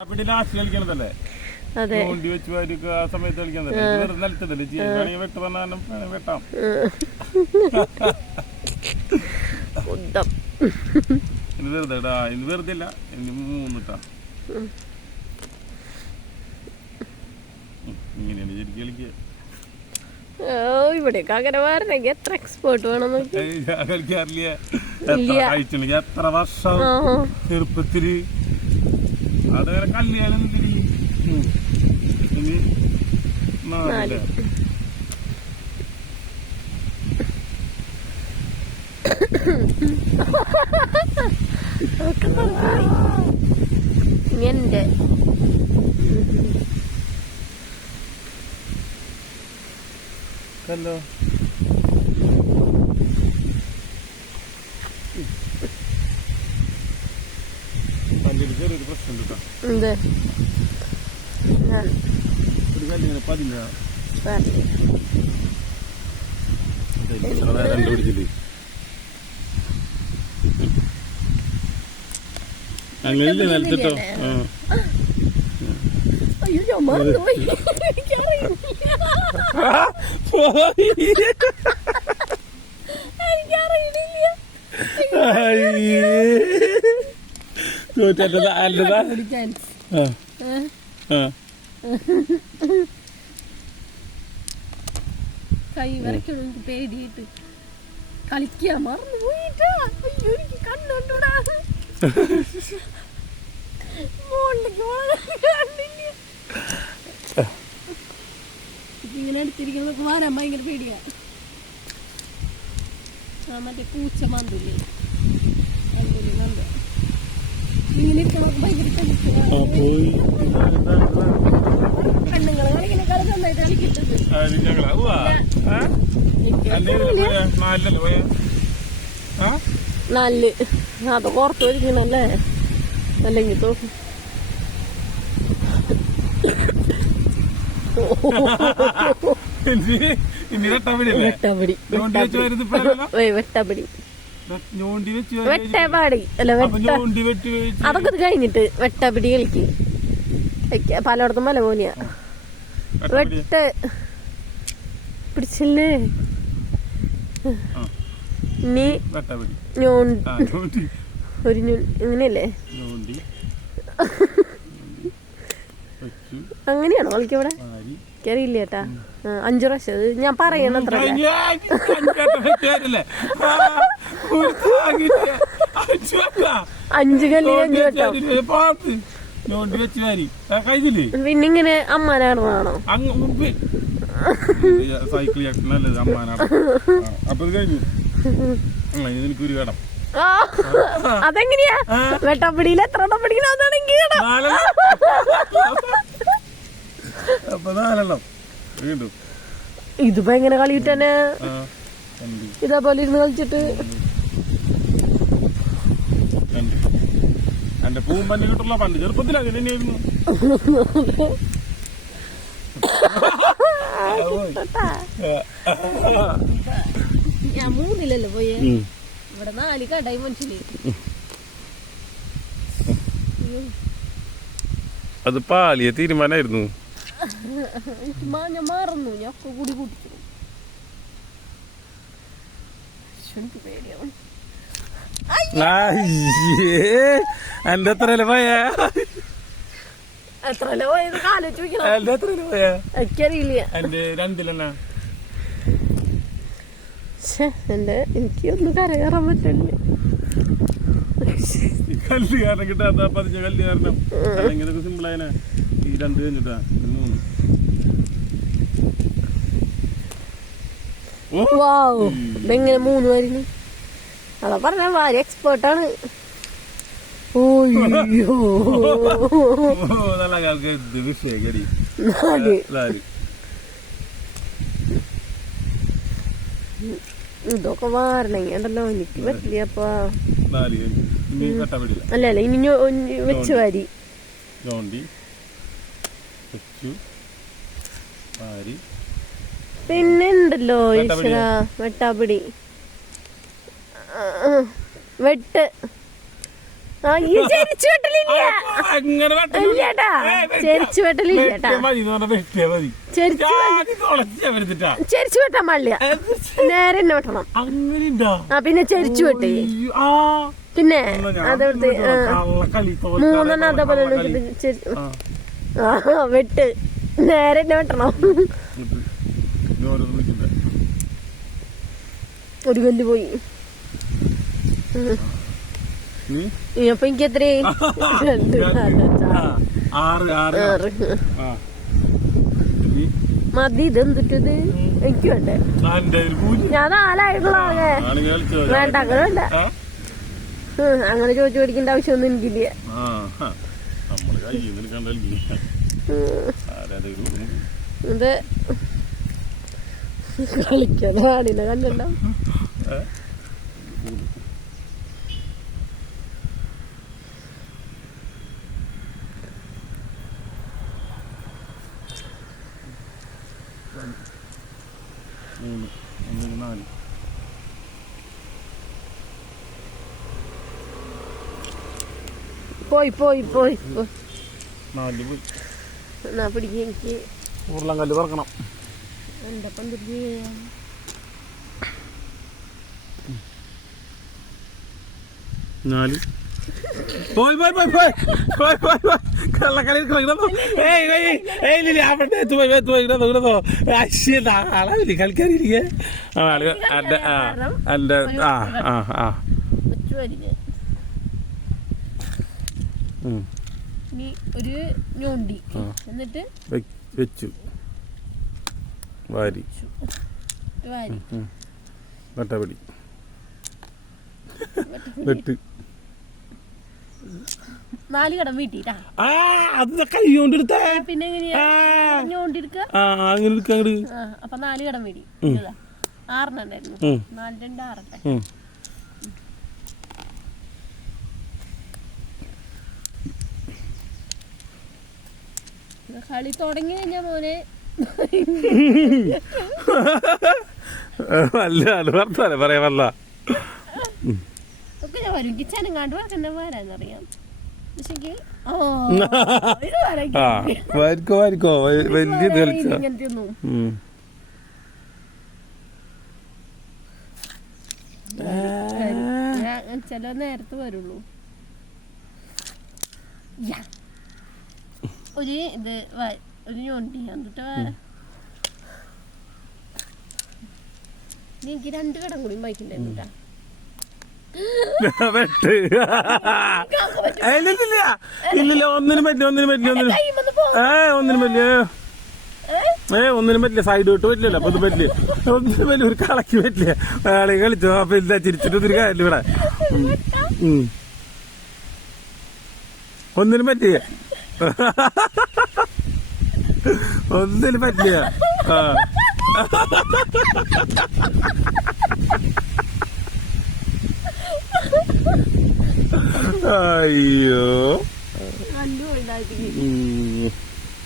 കളിക്കണതല്ലേ വണ്ടി വെച്ച് വാരിക്ക് ആ സമയത്ത് കളിക്കുന്നതല്ലേ നിലത്തതല്ലേ ചെയ്യുകയാണെങ്കിൽ വെട്ട് പറഞ്ഞാലും വെട്ടാം. ഇനി വെറുതെ ഇടാ, ഇനി വെറുതെ ഇല്ല, ഇനി 3 ഇട്ടാ. ഇങ്ങനെയാണ് ശരിക്കും കളിക്കുക. ഇവിടേക്ക് അങ്ങനെ വരണമെങ്കിൽ എത്ര എക്സ്പേർട്ട് വേണം കളിക്കാറില്ല. കഴിച്ചിട്ടുണ്ടെങ്കിൽ എത്ര വർഷം ചെറുപ്പത്തില് അതങ്ങനെ കല്യാണം ഇനി 4 എന്റെ ഹലോ ചെറിയൊരു പ്രശ്നം എന്ത് ഒരു കല്ലിങ്ങനെ പതിഞ്ഞ പിടിച്ചിട്ട് അങ്ങനെ നിലത്തിട്ടോ. അയ്യോ ഞാൻ മറന്നുപോയി. കൈ വരയ്ക്കണം എനിക്ക് പേടിയിട്ട് കളിക്കാൻ മറന്നു പോയിട്ടാ. അയ്യോ എനിക്ക് കണ്ണുകൊണ്ടുകൂടാ. ഇങ്ങനെ എടുത്തിരിക്കുന്നതൊക്കെ വരാൻ ഭയങ്കര പേടിയാ. മറ്റേ പൂച്ച മന്തില്ലേ മന്ത് ഇങ്ങനെ ഇരിക്കണമൊക്കെ ഭയങ്കര കണ്ണുങ്ങളെ കളിക്കുന്നേക്കാൾ നന്നായിട്ടാണ് കിട്ടുന്നത്. നല്ല അതൊക്കെ ഓർത്ത് വരിക്കണല്ലേ, അല്ലെങ്കിൽ തോന്നും. അതൊക്കെ കഴിഞ്ഞിട്ട് വെട്ടപിടി കളിക്ക്. പലയിടത്തും മല പോലെയാ. വെട്ട് പിടിച്ചില്ലേ ഇനി ഒരു ഇങ്ങനെയല്ലേ, അങ്ങനെയാണോ കളിക്കവിടെ? എനിക്കറിയില്ല ചേട്ടാ. 5 പ്രാവശ്യം അത് ഞാൻ പറയണത്ര 5 കല്ലിൽ 5 വട്ടം. പിന്നിങ്ങനെ അമ്മാനാണോ? സൈക്കിൾ എനിക്കൊരു കടം. അതെങ്ങനെയാ വെട്ടപ്പിടിയിൽ എത്ര എണ്ണം പിടിക്കണമെന്നാണെങ്കിൽ ഇതിപ്പോ എങ്ങനെ കളിയിട്ട് തന്നെ ഇതേപോലെ ഇരുന്ന് കളിച്ചിട്ട് എന്റെ പൂമ്പല്ലി കിട്ടുള്ള പണ്ട് ചെറുപ്പത്തിൽ അങ്ങനെ തന്നെയായിരുന്നു. ഞാൻ 3-ലല്ലേ പോയേ, ഇവിടെ 4 കടായി മനുഷ്യന്. അത് പാലിയ തീരുമാനമായിരുന്നു. ഞാൻ മാറുന്നു, ഞാൻ ഒക്കെ കൂടി കുടിച്ചു. പേടിയാവും. എന്റെ എത്രയല്ലേ പോയാ? എത്രയല്ലേ പോയത് കാലോച്ച് എനിക്കറിയില്ല. എന്റെ 2-ലെന്നാ. എനിക്കൊന്നും കരകയറാൻ പറ്റില്ല. കല്ല് കാരണം കിട്ടാത്ത 15 കല്ല് കാരണം അല്ലെങ്കിൽ സിമ്പിളായന. ഈ 2 കഴിഞ്ഞിട്ടാ 3. ഇതെങ്ങനെ 3 ആയിരുന്നു? അതാ പറഞ്ഞ ഭാര്യ എക്സ്പേർട്ടാണ്. ഇതൊക്കെ മാറണെങ്കി ഉണ്ടല്ലോ, എനിക്ക് പറ്റില്ല. അപ്പൊ അല്ല ഇനി വെച്ച് വാരി പിന്നെണ്ടല്ലോ ഈശ്വര വെട്ടാപ്പിടി വെട്ട് ആ ഈ ചെരിച്ചു വെട്ടലില്ല അങ്ങനെ ഇല്ലേട്ടാ ചെരിച്ചു വെട്ടലില്ലേട്ടാ ചെരിച്ചു വെട്ടാൻ പാടില്ല നേരെ തന്നെ വെട്ടണം ആ പിന്നെ ചെരിച്ചു വെട്ടേ പിന്നെ അതെടുത്ത് മൂന്നെണ്ണം അതേപോലെ വെട്ട് നേരെ തന്നെ വെട്ടണം ഒരു കല്ല് പോയി അപ്പൊ എനിക്ക് എത്രയായി മതി ഇതെന്തിട്ടത് എനിക്ക് വേണ്ടേ ഞാൻ 4 ആയിട്ടുള്ള വേണ്ട അങ്ങനെ വേണ്ട അങ്ങനെ ചോദിച്ചു മേടിക്കേണ്ട ആവശ്യമൊന്നും എനിക്കില്ല ഇത് കളിക്കാൻ പാടില്ല കണ്ടോ പോയി പോയി പോയി എന്നാ പിടിക്കുക എനിക്ക് ഉരുളങ്കല്ല് പറക്കണം എന്റെ പന്തിരി കള്ളക്കളി കളിക്കാനിരിക്കേ എന്റെ ഒരു ഞൊണ്ടി എന്നിട്ട് വെച്ചു വാരി വെട്ടപടി വെട്ട് 4 കടം വീട്ടിട്ടാ കൈകൊണ്ടെടുത്ത പിന്നെ ഞൊണ്ടിരിക്ക അപ്പൊ 4 കടം വീടി 6 ഉണ്ടായിരുന്നു 4 2 6 കളി തുടങ്ങി കഴിഞ്ഞാ മോനെ അല്ല പറയാമല്ല ഒക്കെ ഞാൻ വരും കിച്ചാനും കണ്ടു എന്നെ വരാന്നറിയാം ചില നേരത്ത് വരുള്ളൂ ഒരു ഇത് ഒരു ഞൊണ്ടി എന്നിട്ട് എനിക്ക് 2 കടം കൂടി ബൈക്കുണ്ടായിരുന്നു ഇല്ലില്ല ഒന്നിനും പറ്റില്ല സൈഡ് വിട്ട് പറ്റില്ല അപ്പൊ ഇത് പറ്റില്ല ഒന്നിനും പറ്റില്ല ഒരു കളക്കി പറ്റില്ല ആളെ കളിച്ചോ അപ്പൊ ഇല്ല ചിരിച്ചിട്ട് ഒരു കാര്യമില്ല ഇവിടെ ഒന്നിനും പറ്റില്ല ഒന്നിനും പറ്റില്ല അയ്യോ